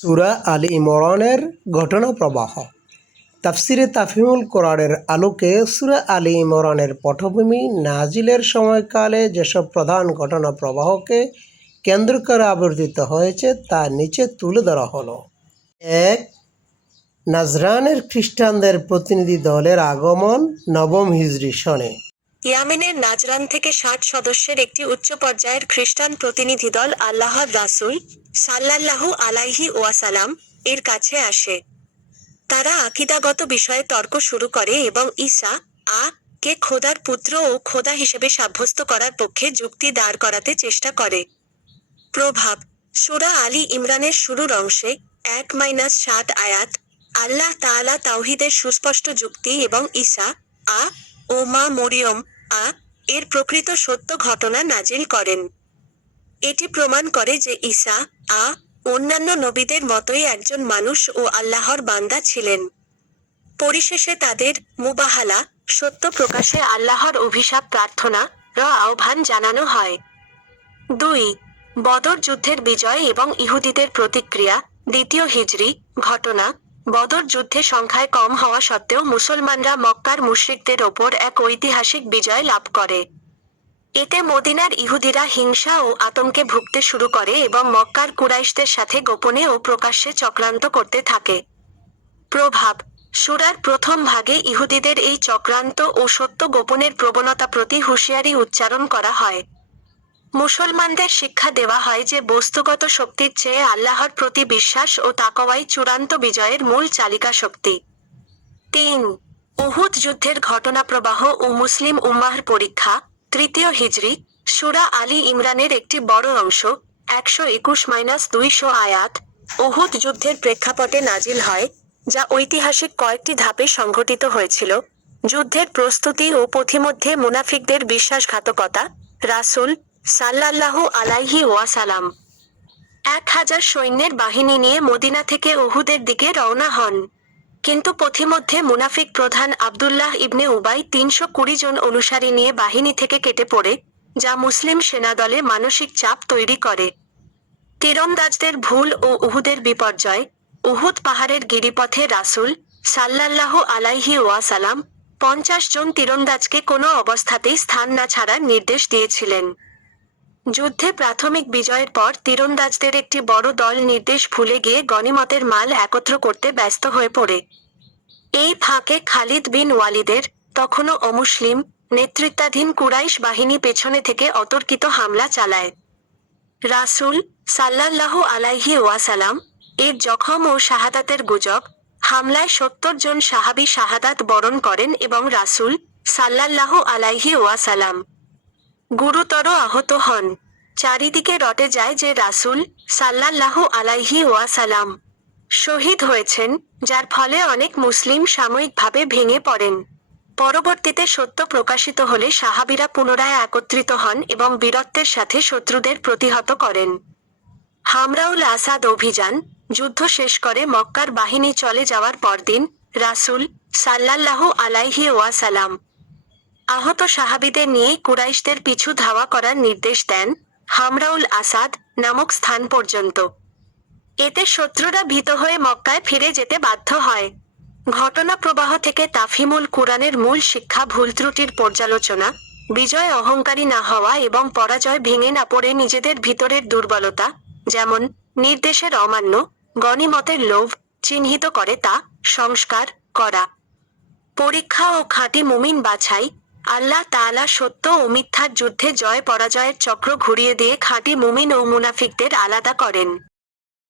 সূরা আল ইমরানের ঘটনা প্রবাহ। তাফসিরে তাফহিমুল কোরআনের আলোকে সূরা আল ইমরানের পটভূমি নাজিলের সময়কালে যেসব প্রধান ঘটনা প্রবাহকে কেন্দ্র করে আবর্তিত হয়েছে তা নিচে তুলে ধরা হলো। ১. নাজরানের খ্রিস্টানদের প্রতিনিধি দলের আগমন নবম হিজরি সনে। ইয়ামেনের নাজরান থেকে ৬০ সদস্যের একটি উচ্চ পর্যায়ের খ্রিস্টান প্রতিনিধি দল আল্লাহর রাসূল সাল্লাল্লাহু আলাইহি ওয়াসাল্লাম এর কাছে আসে। তারা আকীদাগত বিষয়ে তর্ক শুরু করে এবং ঈসা কে খোদার পুত্র ও খোদা হিসেবে সাব্যস্ত করার পক্ষে যুক্তি দাঁড় করাতে চেষ্টা করে। প্রভাব: সূরা আলী ইমরানের শুরুর অংশে ১-৭ আয়াত আল্লাহ তাআলা তাওহীদের সুস্পষ্ট যুক্তি এবং ঈসা ও মা মরিয়ম এর প্রকৃত সত্য ঘটনা নাজিল করেন। এটি প্রমাণ করে যে ঈসা অন্যান্য নবীদের মতোই একজন মানুষ ও আল্লাহর বান্দা ছিলেন। পরিশেষে তাদের মুবাহালা সত্য প্রকাশে আল্লাহর অভিশাপ প্রার্থনা আহ্বান জানানো হয়। ২. বদর যুদ্ধের বিজয় এবং ইহুদিদের প্রতিক্রিয়া দ্বিতীয় হিজরি ঘটনা। বদর যুদ্ধে সংখ্যায় কম হওয়া সত্ত্বেও মুসলমানরা মক্কার মুশরিকদের ওপর এক ঐতিহাসিক বিজয় লাভ করে। এতে মদিনার ইহুদিরা হিংসা ও আতঙ্কে ভুগতে শুরু করে এবং মক্কার কুরাইশদের সাথে গোপনে ও প্রকাশ্যে চক্রান্ত করতে থাকে। প্রভাব: সূরার প্রথম ভাগে ইহুদিদের এই চক্রান্ত ও সত্য গোপনের প্রবণতা প্রতি হুঁশিয়ারি উচ্চারণ করা হয়। মুসলমানদের শিক্ষা দেওয়া হয় যে বস্তুগত শক্তির চেয়ে আল্লাহর প্রতি বিশ্বাস ও তাকওয়াই চূড়ান্ত বিজয়ের মূল চালিকা শক্তি। ৩. উহুদ যুদ্ধের ঘটনাপ্রবাহ ও মুসলিম উম্মাহর পরীক্ষা তৃতীয় হিজরি। সূরা আলী ইমরানের একটি বড় অংশ ১২১-২০০ আয়াত উহুদ যুদ্ধের প্রেক্ষাপটে নাজিল হয়, যা ঐতিহাসিক কয়েকটি ধাপে সংঘটিত হয়েছিল: যুদ্ধের প্রস্তুতি ও পথিমধ্যে মুনাফিকদের বিশ্বাসঘাতকতা। রাসূল সাল্লাল্লাহু আলাইহি ওয়াসাল্লাম ১,০০০ সৈন্যের বাহিনী নিয়ে মদিনা থেকে উহুদের দিকে রওনা হন। কিন্তু পথিমধ্যে মুনাফিক প্রধান আবদুল্লাহ ইবনে উবাই ৩২০ জন অনুসারী নিয়ে বাহিনী থেকে কেটে পড়ে, যা মুসলিম সেনাদলে মানসিক চাপ তৈরি করে। তীরন্দাজদের ভুল ও উহুদের বিপর্যয়। উহুদ পাহাড়ের গিরিপথে রাসূল সাল্লাল্লাহু আলাইহি ওয়াসাল্লাম ৫০ জন তীরন্দাজকে কোনো অবস্থাতেই স্থান না ছাড়ার নির্দেশ দিয়েছিলেন। যুদ্ধে প্রাথমিক বিজয়ের পর তীরন্দাজদের একটি বড় দল নির্দেশ ভুলে গিয়ে গনিমতের মাল একত্র করতে ব্যস্ত হয়ে পড়ে। এই ফাঁকে খালিদ বিন ওয়ালিদের, তখনও অমুসলিম, নেতৃত্বাধীন কুরাইশ বাহিনী পেছনে থেকে অতর্কিত হামলা চালায়। রাসূল সাল্লাল্লাহু আলাইহি ওয়াসাল্লাম এর জখম ও শাহাদাতের গুজব। হামলায় ৭০ জন সাহাবী শাহাদাত বরণ করেন এবং রাসূল সাল্লাল্লাহু আলাইহি ওয়াসাল্লাম গুরুতর আহত হন। চারিদিকে রটে যায় যে রাসূল সাল্লাল্লাহু আলাইহি ওয়াসাল্লাম শহীদ হয়েছেন, যার ফলে অনেক মুসলিম সাময়িকভাবে ভেঙে পড়েন। পরবর্তীতে সত্য প্রকাশিত হলে সাহাবীরা পুনরায় একত্রিত হন এবং বীরত্বের সাথে শত্রুদের প্রতিহত করেন। হামরাউল আসাদ অভিযান যুদ্ধ শেষ করে মক্কার বাহিনী চলে যাওয়ার পরদিন রাসূল সাল্লাল্লাহু আলাইহি ওয়াসাল্লাম আহত সাহাবীদের নিয়েই কুরাইশদের পিছু ধাওয়া করার নির্দেশ দেন হামরাউল আসাদ নামক স্থান পর্যন্ত। এতে শত্রুরা ভীত হয়ে মক্কায় ফিরে যেতে বাধ্য হয়। ঘটনা প্রবাহ থেকে তাফহিমুল কুরআনের মূল শিক্ষা: ভুল ত্রুটির পর্যালোচনা, বিজয় অহংকারী না হওয়া এবং পরাজয় ভেঙে না পড়ে নিজেদের ভিতরের দুর্বলতা, যেমন নির্দেশের অমান্য, গনিমতের লোভ চিহ্নিত করে তা সংস্কার করা। পরীক্ষা ও খাঁটি মুমিন বাছাই: আল্লাহ তাআলা সত্য ও মিথ্যার যুদ্ধে জয় পরাজয়ের চক্র ঘুরিয়ে দিয়ে খাঁটি মুমিন ও মুনাফিকদের আলাদা করেন।